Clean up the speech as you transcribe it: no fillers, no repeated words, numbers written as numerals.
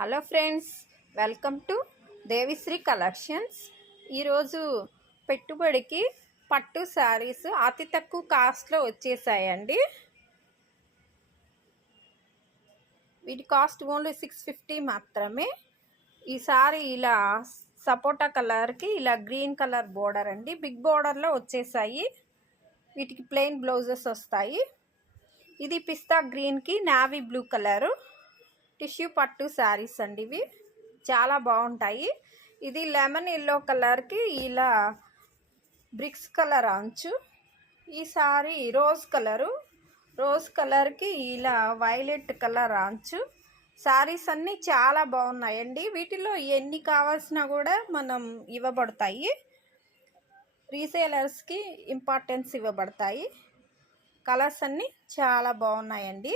Hello friends, welcome to Devisri collections. ఈరోజు పెట్టుబడికి పట్టు శారీస్ అతి తక్కువ కాస్ట్లో వచ్చేసాయండి. వీటి కాస్ట్ ఓన్లీ 650 మాత్రమే. ఈ సారీ ఇలా సపోటా కలర్కి ఇలా గ్రీన్ కలర్ బోర్డర్ అండి, బిగ్ బోర్డర్లో వచ్చేసాయి. వీటికి ప్లెయిన్ బ్లౌజెస్ వస్తాయి. ఇది పిస్తా గ్రీన్కి నావీ బ్లూ కలరు టిష్యూ పట్టు శారీస్ అండి. ఇవి చాలా బాగుంటాయి. ఇది లెమన్ ఎల్లో కలర్కి ఇలా బ్రిక్స్ కలర్ అంచు. ఈ సారీ రోజ్ కలర్కి ఇలా వైలెట్ కలర్ అంచు. శారీస్ అన్నీ చాలా బాగున్నాయండి. వీటిలో ఎన్ని కావాల్సినా కూడా మనం ఇవ్వబడతాయి. రీసేలర్స్కి ఇంపార్టెన్స్ ఇవ్వబడతాయి. కలర్స్ అన్నీ చాలా బాగున్నాయండి.